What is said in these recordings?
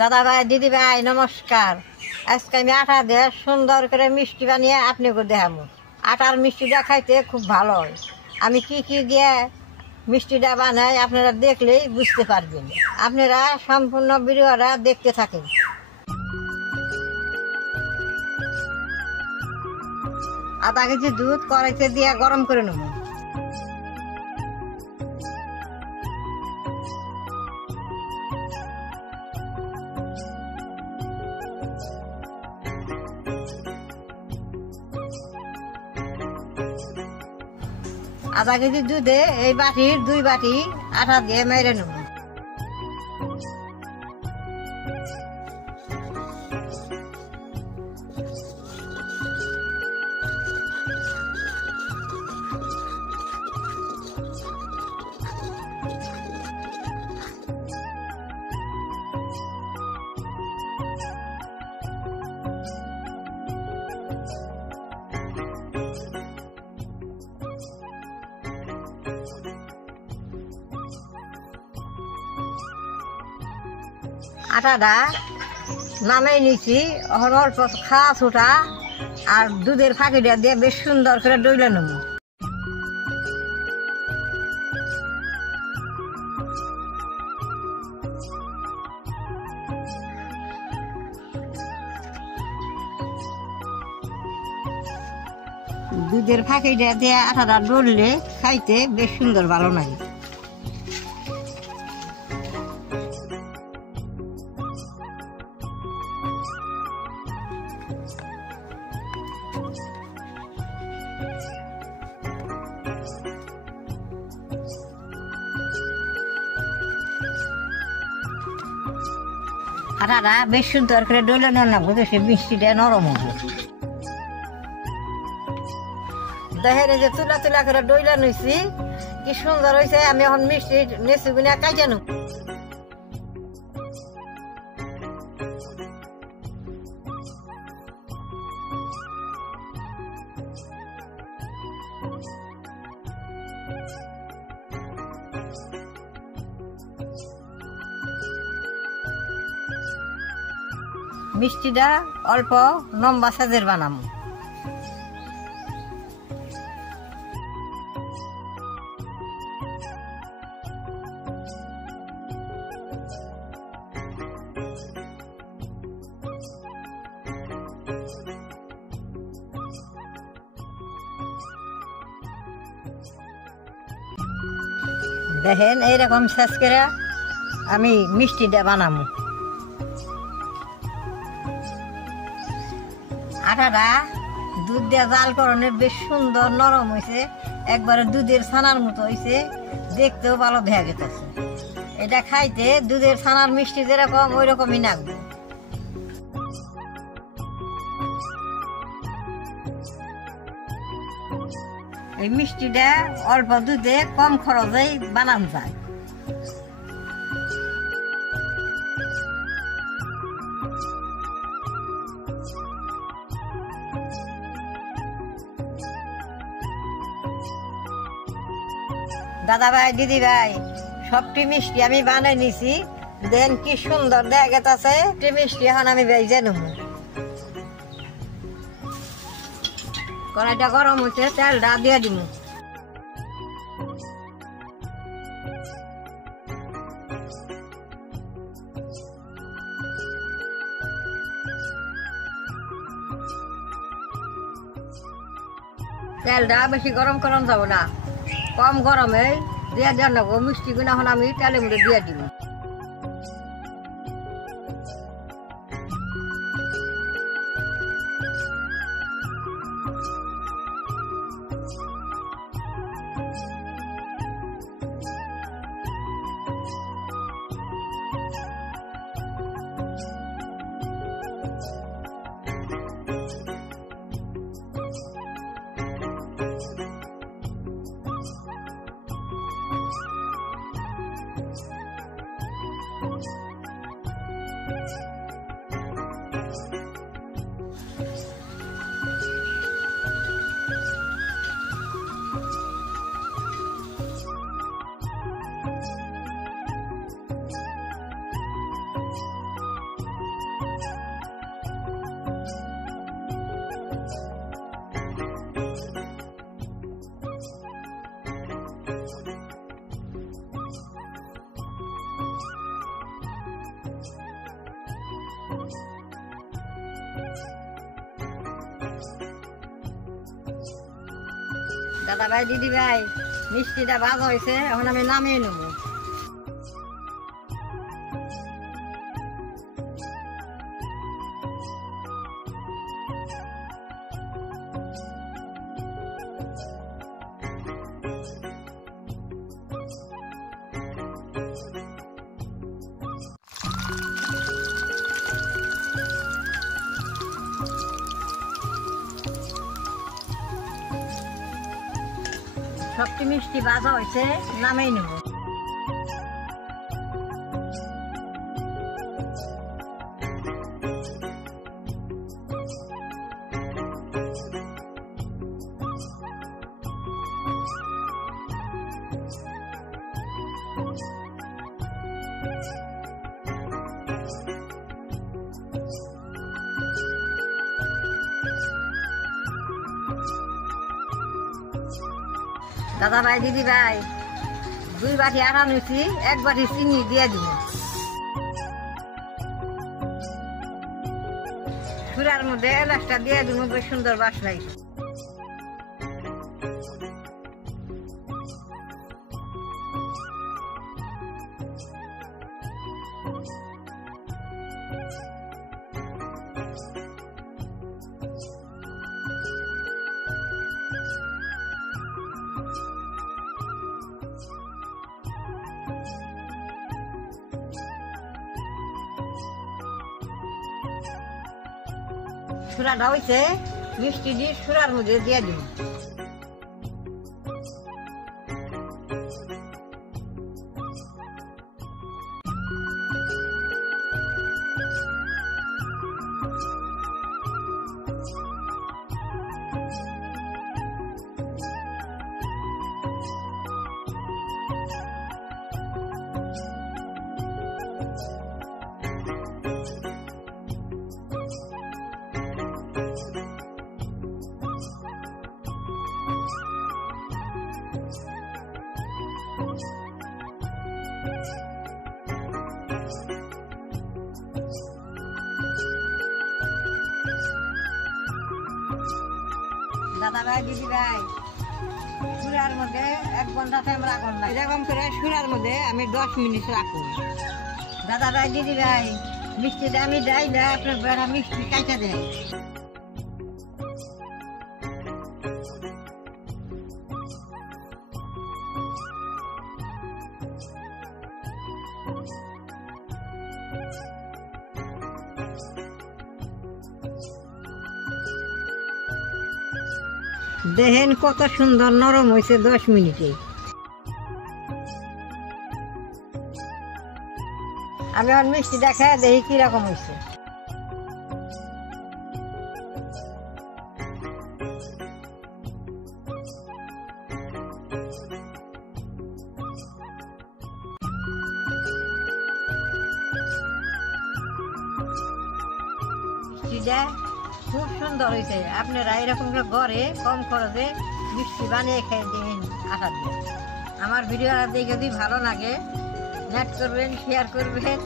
দাদা ভাই দিদি ভাই নমস্কার। আজকে আমি আটা দিয়ে সুন্দর করে মিষ্টি বানিয়ে আপনাকে দেখাবো। আটার মিষ্টিটা খাইতে খুব ভালো হয়। আমি কি কি দিয়ে মিষ্টিটা বানাই আপনারা দেখলেই বুঝতে পারবেন। আপনারা সম্পূর্ণ ভিডিওটা দেখতে থাকেন। আধা কেজি দুধ কড়াইতে দিয়ে গরম করে নেব। আধা কেজি দুধে এই বাটির 2 বাটি আটা দিয়ে মেরে নেব। আটাটা নামাই নিছি, এখন অল্প খাওয়া ছোটা আর দুধের ফাঁকিটা দিয়ে বেশ সুন্দর করে ডইলে নেব। দুধের ফাঁকিটা দিয়ে আটাটা ডললে খাইতে বেশ সুন্দর ভালো লাগে। আটাটা বেশ সুন্দর করে ডলে নেব, সে মিষ্টিটা নরম হবে। দেখেন যে তুলা তুলা করে ডইলা নিছি, কি সুন্দর হয়েছে। আমি এখন মিষ্টি নেছি গুনা কাইটা নেব। মিষ্টিটা অল্প লম্বা সাইজের বানাবো। দেখেন এইরকম সাইজ করে আমি মিষ্টিটা বানাবো। আটাটা দুধ দিয়ে জাল করণে বেশ সুন্দর নরম হয়েছে, একবারে দুধের ছানার মতো হয়েছে, দেখতেও ভালো দেখা গেছে। এটা খাইতে দুধের ছানার মিষ্টি যেরকম ওই রকমই লাগবে। এই মিষ্টিটা অল্প দুধে কম খরচেই বানানো যায়। দাদা ভাই দিদি ভাই সবটি মিষ্টি আমি বানাই নিছি, দেন কি সুন্দর দেখা গেছে। মিষ্টি এখন আমি ভেজে নেব। কড়াইটা গরম হচ্ছে, তেলটা দিয়ে দিব। তেলটা বেশি গরম করানো যাব না, কম গরমে দিয়ে দেওয়া নেবো। মিষ্টি গুলো এখন আমি তেলের মধ্যে দিয়ে দিব। দাদা ভাই দিদি ভাই মিষ্টিটা ভাজা হয়েছে, এখন আমি নামিয়ে নেব। সবটি মিষ্টি ভাজা হয়েছে, নামিয়ে নেব। দাদা ভাই দিদি ভাই 2 বাটি আটা নিয়েছি, 1 বাটি চিনি দিয়ে দিব। সুরার মধ্যে এলাচটা দিয়ে দিব, বেশ সুন্দর বাসনা। সুরাটা হয়েছে, মিষ্টি দিয়ে সুরার মধ্যে দিয়ে দিব। দাদা ভাই দিদি ভাই সুরার মধ্যে 1 ঘন্টা টাইম রাখুন না, এরকম করে সুরার মধ্যে আমি 10 মিনিট রাখুন। দাদা ভাই দিদি ভাই মিষ্টিটা আমি দেয় না, আপনার বেড়া মিষ্টি কাইটা দেয়। দেখেন কত সুন্দর নরম হয়েছে 10 মিনিটে। আমি আর মিষ্টি দেখা দেখি কিরকম হয়েছে। মিষ্টিটা খুব সুন্দর হয়েছে। আপনারা এরকম ঘরে কম খরচে মিষ্টি বানিয়ে খেয়ে দিন আশা দিয়ে। আমার ভিডিওটা দেখে যদি ভালো লাগে লাইক করবেন, শেয়ার করবেন,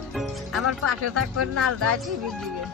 আমার পাশে থাকবেন, নালটা টিভি দিবেন।